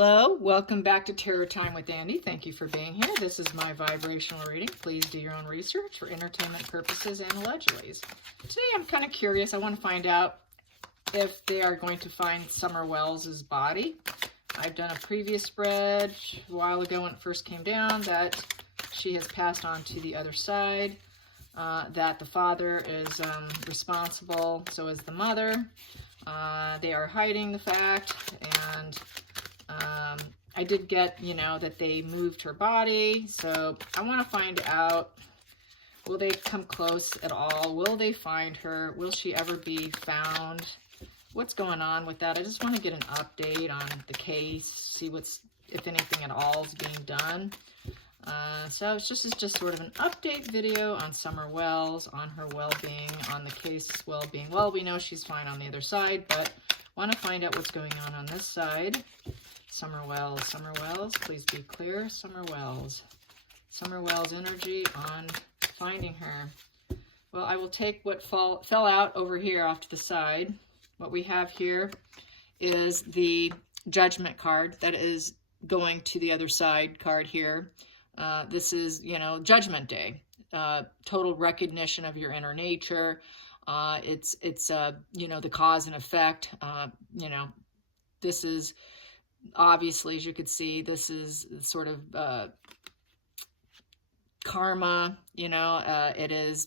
Hello, welcome back to Tarot Time with Andy. Thank you for being here. This is my vibrational reading. Please do your own research for entertainment purposes and allegedly. Today I'm kind of curious. I want to find out if they are going to find Summer Wells' body. I've done a previous spread a while ago when it first came down that she has passed on to the other side, that the father is responsible, so is the mother. They are hiding the fact, and I did get, that they moved her body, so I want to find out, will they come close at all? Will they find her? Will she ever be found? What's going on with that? I just want to get an update on the case, see what's, if anything at all is being done. So it's just sort of an update video on Summer Wells, on her well-being, on the case well-being. Well, we know she's fine on the other side, but want to find out what's going on this side. Summer Wells, please be clear. Summer Wells energy on finding her. Well, I will take what fell out over here off to the side. What we have here is the Judgment card that is going to the other side card here. This is, Judgment Day, total recognition of your inner nature. It's the cause and effect. This is obviously, as you could see, this is sort of karma. It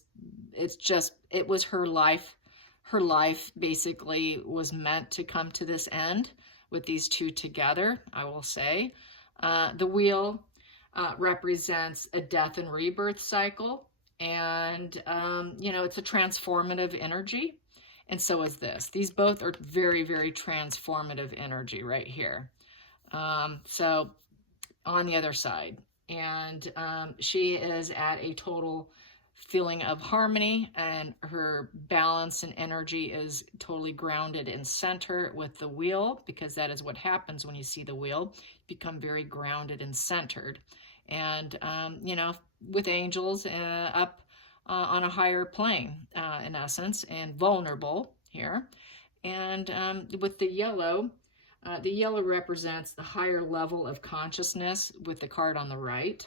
was her life. Her life basically was meant to come to this end with these two together, I will say. The wheel represents a death and rebirth cycle, and it's a transformative energy, and so is this. These both are very, very transformative energy right here. So on the other side, and she is at a total feeling of harmony, and her balance and energy is totally grounded in center with the wheel, because that is what happens when you see the wheel. You become very grounded and centered, and with angels up on a higher plane, in essence, and vulnerable here. And with the yellow represents the higher level of consciousness with the card on the right.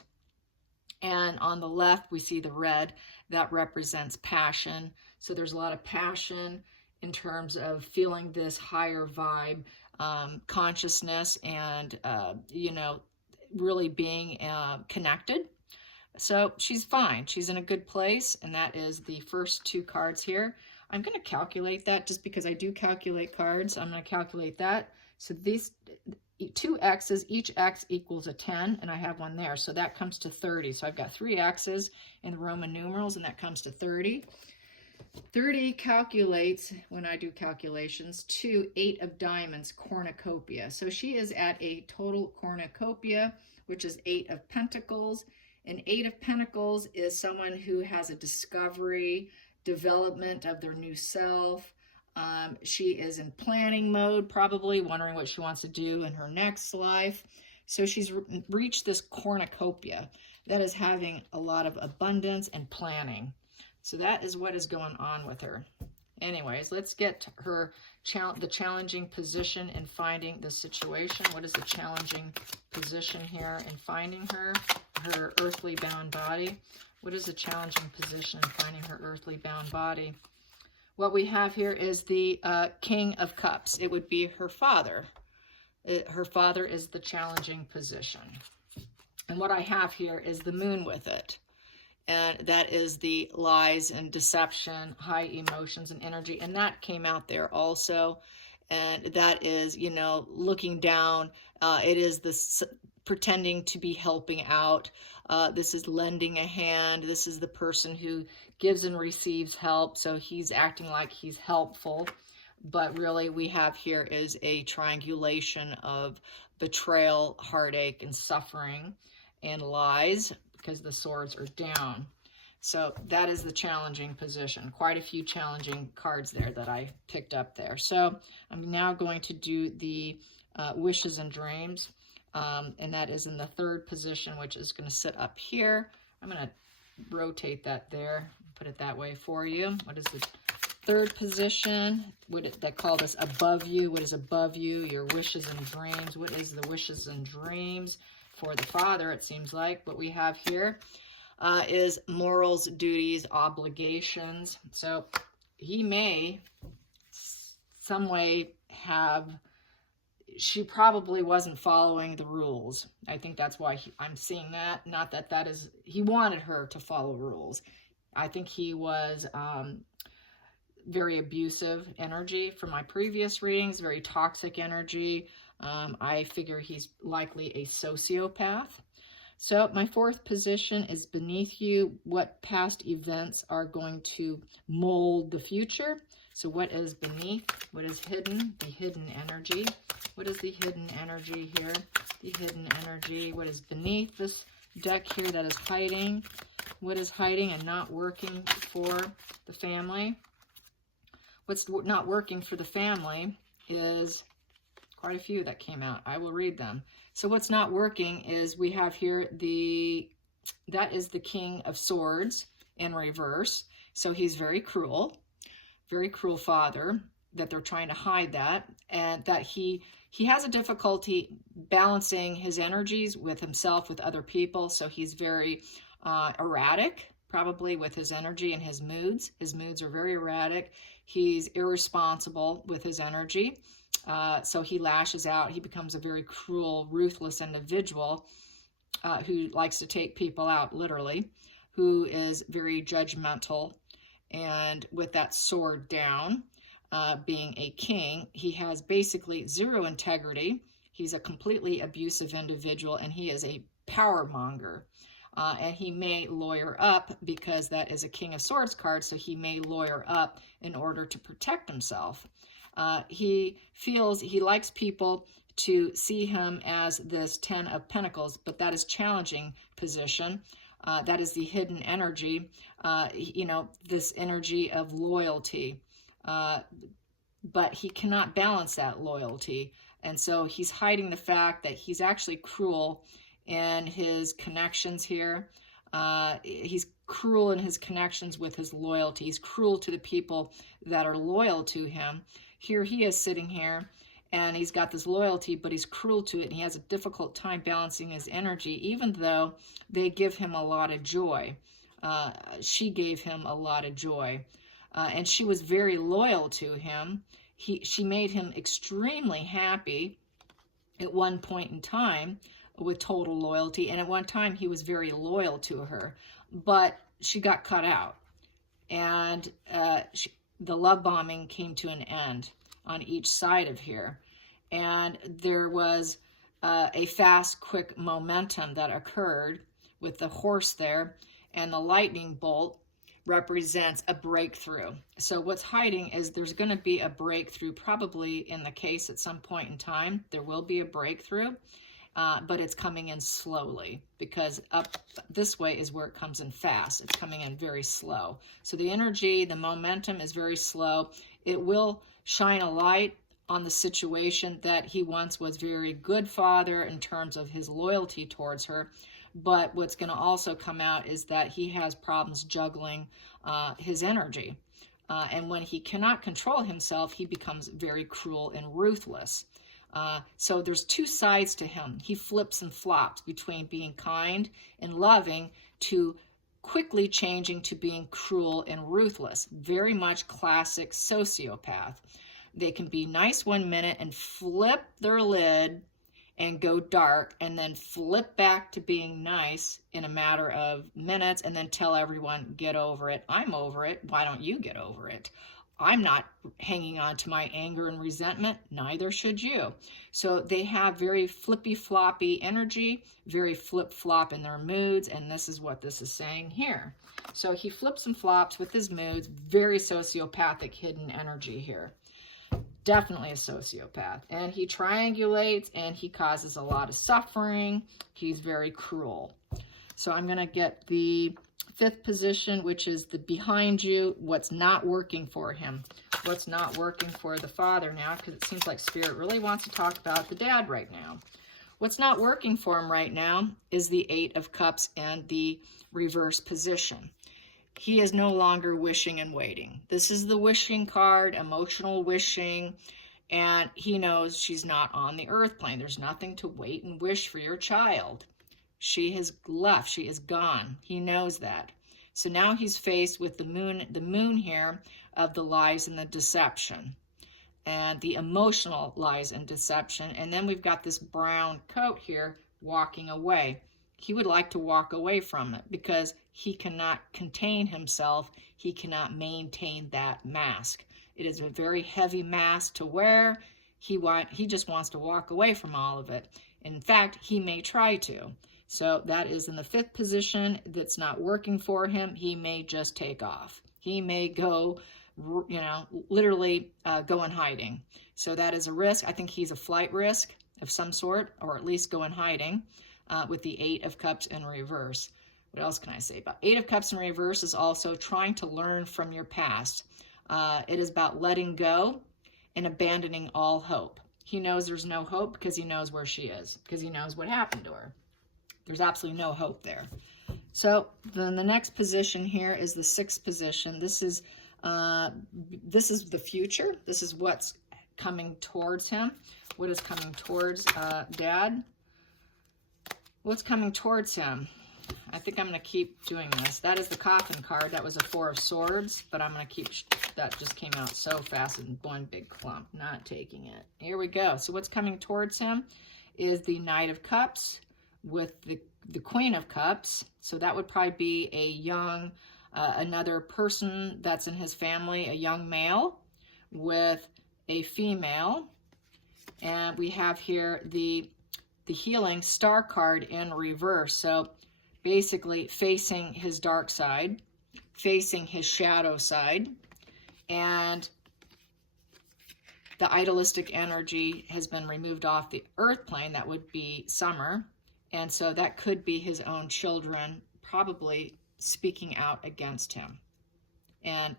And on the left, we see the red. That represents passion. So there's a lot of passion in terms of feeling this higher vibe, consciousness, and, really being connected. So she's fine. She's in a good place. And that is the first two cards here. I'm going to calculate that just because I do calculate cards. I'm going to calculate that. So these two X's, each X equals a 10, and I have one there. So that comes to 30. So I've got three X's in the Roman numerals, and that comes to 30. 30 calculates, when I do calculations, to 8 of diamonds cornucopia. So she is at a total cornucopia, which is 8 of pentacles. And 8 of pentacles is someone who has a discovery, development of their new self. She is in planning mode, probably wondering what she wants to do in her next life. So she's reached this cornucopia that is having a lot of abundance and planning. So that is what is going on with her. Anyways, let's get her the challenging position in finding the situation. What is the challenging position here in finding her earthly bound body? What is the challenging position in finding her earthly bound body? What we have here is the King of Cups. It would be her father. Her father is the challenging position. And what I have here is the moon with it. And that is the lies and deception, high emotions and energy. And that came out there also. And that is, looking down. It is this pretending to be helping out. This is lending a hand. This is the person who gives and receives help. So he's acting like he's helpful. But really we have here is a triangulation of betrayal, heartache, and suffering, and lies, because the swords are down. So that is the challenging position. Quite a few challenging cards there that I picked up there. So I'm now going to do the wishes and dreams. And that is in the third position, which is going to sit up here. I'm going to rotate that there, put it that way for you. What is the third position, they call this above you. What is above you? Your wishes and dreams. What is the wishes and dreams for the father, it seems like? What we have here is morals, duties, obligations. So he may some way have, she probably wasn't following the rules. I think that's why I'm seeing that. Not that that is, he wanted her to follow rules. I think he was very abusive energy from my previous readings, very toxic energy. I figure he's likely a sociopath. So my fourth position is beneath you. What past events are going to mold the future? So what is beneath? What is hidden? The hidden energy. What is the hidden energy here? The hidden energy. What is beneath this deck here that is hiding? What is hiding and not working for the family? What's not working for the family is quite a few that came out. I will read them. So what's not working is we have here that is the King of Swords in reverse. So he's very cruel father, that they're trying to hide that, and that he has a difficulty balancing his energies with himself, with other people. So he's very erratic, probably with his energy and his moods. His moods are very erratic. He's irresponsible with his energy. So he lashes out. He becomes a very cruel, ruthless individual who likes to take people out, literally, who is very judgmental. And with that sword down, being a king, he has basically zero integrity. He's a completely abusive individual, and he is a power monger. And he may lawyer up, because that is a King of Swords card, so he may lawyer up in order to protect himself. He feels he likes people to see him as this 10 of Pentacles, but that is challenging position. That is the hidden energy, this energy of loyalty. But he cannot balance that loyalty. And so he's hiding the fact that he's actually cruel in his connections here. He's cruel in his connections with his loyalty. He's cruel to the people that are loyal to him. Here he is sitting here, and he's got this loyalty, but he's cruel to it, and he has a difficult time balancing his energy, even though they give him a lot of joy. She gave him a lot of joy, and she was very loyal to him. She made him extremely happy at one point in time with total loyalty, and at one time he was very loyal to her, but she got cut out, and the love bombing came to an end on each side of here. And there was a fast, quick momentum that occurred with the horse there, and the lightning bolt represents a breakthrough. So what's hiding is there's going to be a breakthrough, probably in the case at some point in time. There will be a breakthrough, but it's coming in slowly, because up this way is where it comes in fast. It's coming in very slow. So the energy, the momentum is very slow. It will shine a light on the situation that he once was very good father in terms of his loyalty towards her. But what's going to also come out is that he has problems juggling his energy. And when he cannot control himself, he becomes very cruel and ruthless. So there's two sides to him. He flips and flops between being kind and loving to quickly changing to being cruel and ruthless. Very much classic sociopath. They can be nice 1 minute and flip their lid and go dark, and then flip back to being nice in a matter of minutes, and then tell everyone, get over it. I'm over it. Why don't you get over it? I'm not hanging on to my anger and resentment. Neither should you. So they have very flippy-floppy energy, very flip-flop in their moods, and this is what this is saying here. So he flips and flops with his moods, very sociopathic hidden energy here. Definitely a sociopath. And he triangulates, and he causes a lot of suffering. He's very cruel. So I'm going to get the fifth position, which is the behind you, what's not working for him. What's not working for the father now, because it seems like Spirit really wants to talk about the dad right now. What's not working for him right now is the 8 of Cups and the reverse position. he is no longer wishing and waiting. This is the wishing card, emotional wishing, and he knows she's not on the earth plane. There's nothing to wait and wish for your child. She has left. She is gone. He knows that. So now he's faced with the moon here of the lies and the deception and the emotional lies and deception. And then we've got this brown coat here walking away. He would like to walk away from it because he cannot contain himself. He cannot maintain that mask. It is a very heavy mask to wear. He just wants to walk away from all of it. In fact, he may try to. So that is in the 5th position. That's not working for him. He may just take off. He may go, literally go in hiding. So that is a risk. I think he's a flight risk of some sort, or at least go in hiding with the 8 of Cups in reverse. What else can I say about 8 of Cups in reverse is also trying to learn from your past. It is about letting go and abandoning all hope. He knows there's no hope because he knows where she is, because he knows what happened to her. There's absolutely no hope there. So then the next position here is the 6th position. This is the future. This is what's coming towards him. What is coming towards Dad? What's coming towards him? I think I'm going to keep doing this. That is the Coffin card. That was a 4 of Swords, but I'm going to keep, that just came out so fast in one big clump. Not taking it. Here we go. So what's coming towards him is the Knight of Cups with the Queen of Cups. So that would probably be a young, another person that's in his family, a young male with a female. And we have here the Healing Star card in reverse. So basically facing his dark side, facing his shadow side, and the idealistic energy has been removed off the earth plane. That would be Summer. And so that could be his own children probably speaking out against him and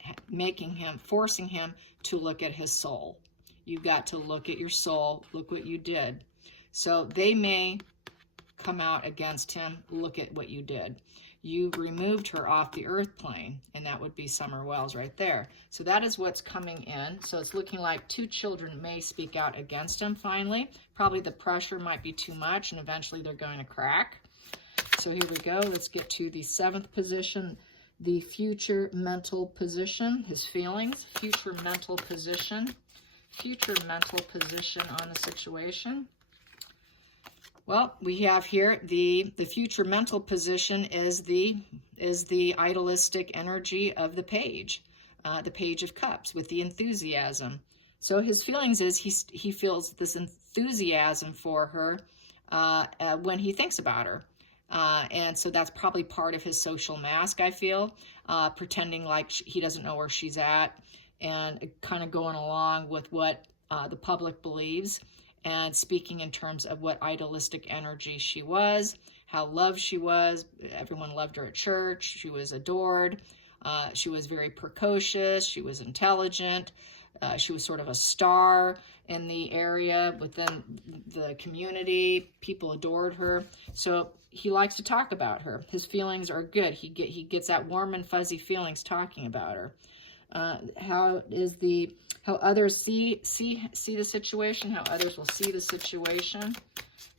forcing him to look at his soul. You've got to look at your soul. Look what you did. So they may come out against him. Look at what you did. You removed her off the earth plane, and that would be Summer Wells right there. So that is what's coming in. So it's looking like 2 children may speak out against him finally. Probably the pressure might be too much, and eventually they're going to crack. So here we go. Let's get to the 7th position, the future mental position, his feelings, future mental position on the situation. Well, we have here the future mental position is the idealistic energy of the Page of Cups with the enthusiasm. So his feelings is he feels this enthusiasm for her when he thinks about her. And so that's probably part of his social mask, I feel, pretending like he doesn't know where she's at and kind of going along with what the public believes. And speaking in terms of what idealistic energy she was, how loved she was. Everyone loved her at church. She was adored. She was very precocious. She was intelligent. She was sort of a star in the area, within the community. People adored her. So he likes to talk about her. His feelings are good. He gets that warm and fuzzy feelings talking about her. How others see the situation, how others will see the situation,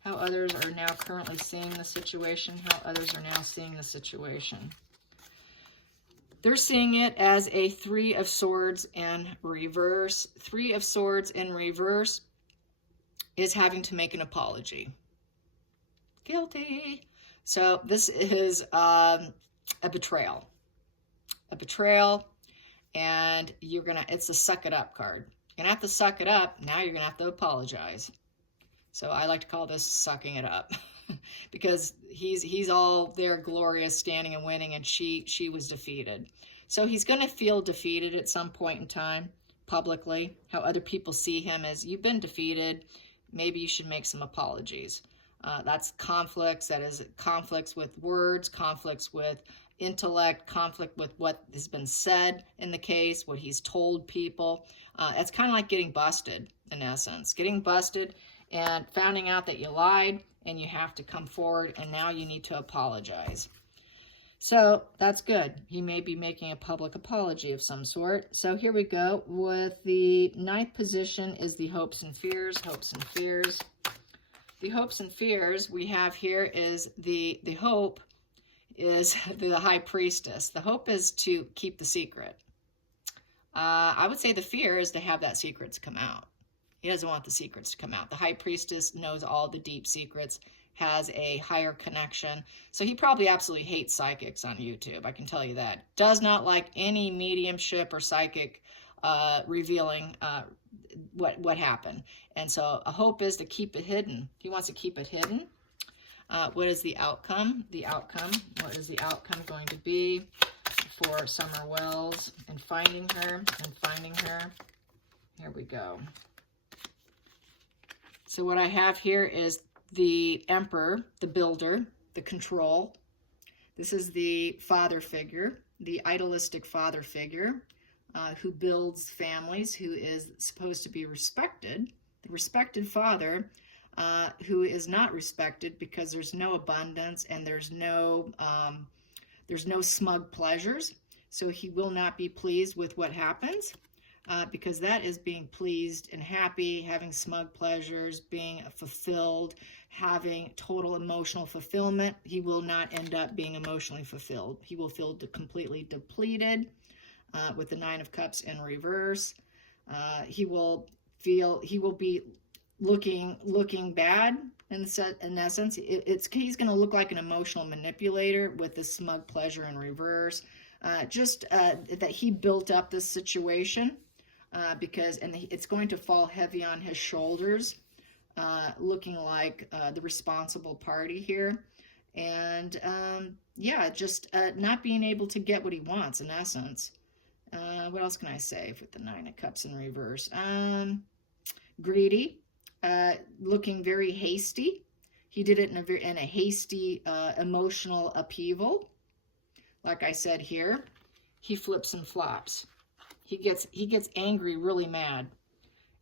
how others are now currently seeing the situation, how others are now seeing the situation. They're seeing it as a 3 of Swords in reverse. 3 of Swords in reverse is having to make an apology. Guilty. So this is a betrayal. A betrayal. And it's a suck it up card. You're gonna have to suck it up. Now you're gonna have to apologize. So I like to call this sucking it up because he's all there glorious, standing and winning, and she was defeated. So he's gonna feel defeated at some point in time, publicly, how other people see him as, you've been defeated, maybe you should make some apologies. That's conflicts, that is conflicts with words, conflicts with intellect, conflict with what has been said in the case, what he's told people. It's kind of like getting busted, in essence. Getting busted and finding out that you lied, and you have to come forward, and now you need to apologize. So that's good. He may be making a public apology of some sort. So here we go with the ninth position is the hopes and fears, hopes and fears. The hopes and fears we have here is the hope is the high priestess. The hope is to keep the secret. I would say the fear is to have that secrets come out. He doesn't want the secrets to come out. The high priestess knows all the deep secrets, has a higher connection. So he probably absolutely hates psychics on YouTube. I can tell you that. Does not like any mediumship or psychic revealing what happened. And so a hope is to keep it hidden. He wants to keep it hidden. What is the outcome? What is the outcome going to be for Summer Wells and finding her Here we go. So what I have here is the Emperor, the builder, the control. This is the father figure, the idealistic father figure who builds families, who is supposed to be respected. The respected father who is not respected because there's no abundance and there's no smug pleasures. So he will not be pleased with what happens. Because that is being pleased and happy, having smug pleasures, being fulfilled, having total emotional fulfillment. He will not end up being emotionally fulfilled. He will feel completely depleted with the Nine of Cups in reverse. He will be looking bad in essence. He's going to look like an emotional manipulator with the smug pleasure in reverse. That he built up this situation. Because it's going to fall heavy on his shoulders, looking like the responsible party here. And not being able to get what he wants in essence. What else can I say with the Nine of Cups in reverse? Greedy, looking very hasty. He did it in a hasty emotional upheaval. Like I said here, he flips and flops. He gets angry, really mad.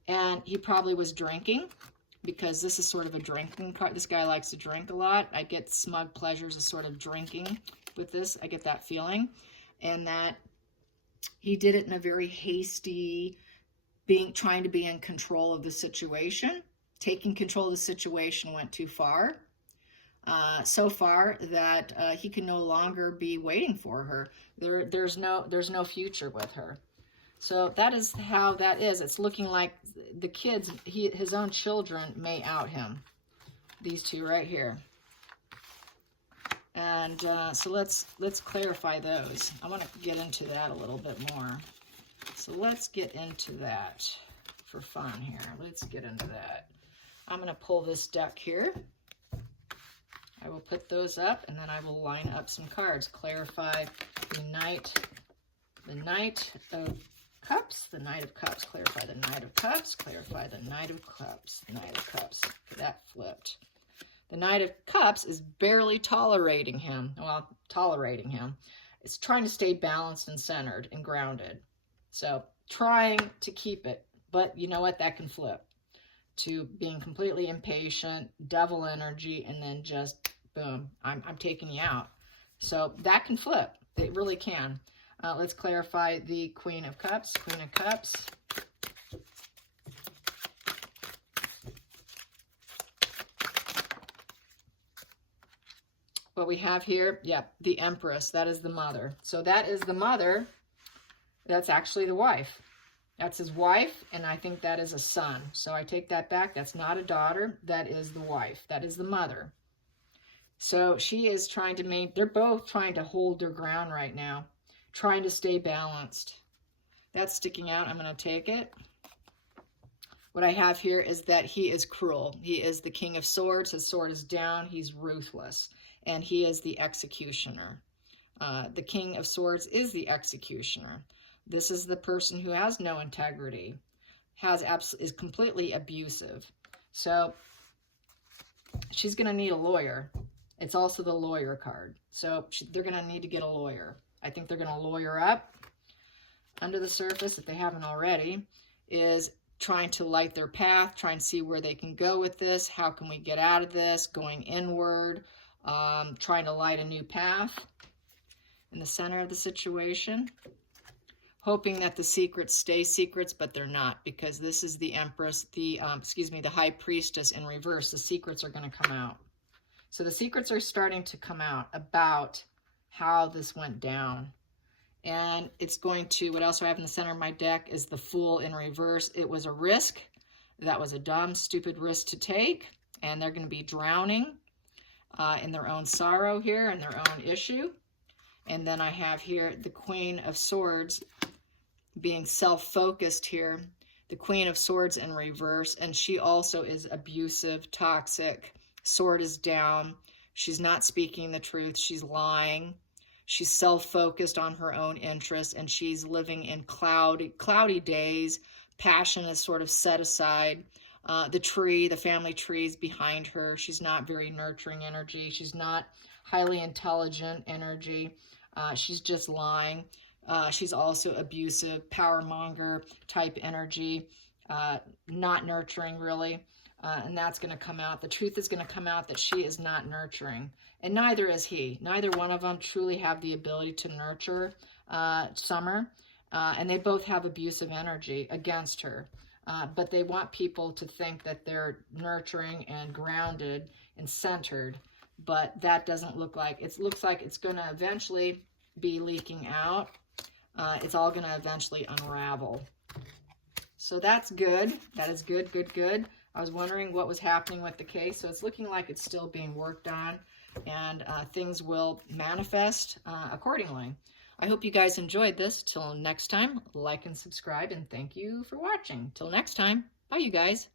And he probably was drinking because this is sort of a drinking part. This guy likes to drink a lot. I get smug pleasures of sort of drinking with this. I get that feeling. And that he did it in a very hasty, trying to be in control of the situation. Taking control of the situation went too far. So far that he can no longer be waiting for her. There's no future with her. So that is how that is. It's looking like the kids, his own children may out him. These two right here. And so let's clarify those. I want to get into that a little bit more. So let's get into that for fun here. Let's get into that. I'm going to pull this deck here. I will put those up and then I will line up some cards. Clarify the Knight of Cups, the Knight of Cups, clarify the Knight of Cups, clarify the Knight of Cups, Knight of Cups. That flipped. The Knight of Cups is barely tolerating him. Well, tolerating him. It's trying to stay balanced and centered and grounded. So trying to keep it. But you know what? That can flip to being completely impatient, devil energy, and then just boom, I'm taking you out. So that can flip. It really can. Let's clarify the Queen of Cups. Queen of Cups. What we have here, the Empress. That is the mother. So that is the mother. That's actually the wife. That's his wife, and I think that is a son. So I take that back. That's not a daughter. That is the wife. That is the mother. So she is trying to they're both trying to hold their ground right now. Trying to stay balanced. That's sticking out. I'm going to take it. What I have here is that he is cruel. He is the King of Swords. His sword is down. He's ruthless. And he is the executioner. The King of Swords is the executioner. This is the person who has no integrity. Is completely abusive. So she's going to need a lawyer. It's also the lawyer card. So they're going to need to get a lawyer. I think they're going to lawyer up. Under the surface, if they haven't already, is trying to light their path, trying to see where they can go with this. How can we get out of this? Going inward, trying to light a new path. in the center of the situation, hoping that the secrets stay secrets, but they're not, because this is the Empress, the High Priestess in reverse. The secrets are going to come out. So the secrets are starting to come out about how this went down. And it's going to, what else do I have in the center of my deck is the Fool in reverse. It was a risk. That was a dumb, stupid risk to take. And they're going to be drowning in their own sorrow here and their own issue. And then I have here the Queen of Swords being self-focused here. The Queen of Swords in reverse. And she also is abusive, toxic. Sword is down. She's not speaking the truth. She's lying. She's self-focused on her own interests, and she's living in cloudy days. Passion is sort of set aside. The family tree is behind her. She's not very nurturing energy. She's not highly intelligent energy. She's just lying. She's also abusive, power monger type energy, not nurturing really. And that's going to come out. The truth is going to come out that she is not nurturing. And neither is he. Neither one of them truly have the ability to nurture Summer. And they both have abusive energy against her. But they want people to think that they're nurturing and grounded and centered. But that doesn't look like. It looks like it's going to eventually be leaking out. It's all going to eventually unravel. So that's good. That is good, good, good. I was wondering what was happening with the case. So it's looking like it's still being worked on, and things will manifest accordingly. I hope you guys enjoyed this. Till next time, like and subscribe, and thank you for watching. Till next time, bye you guys.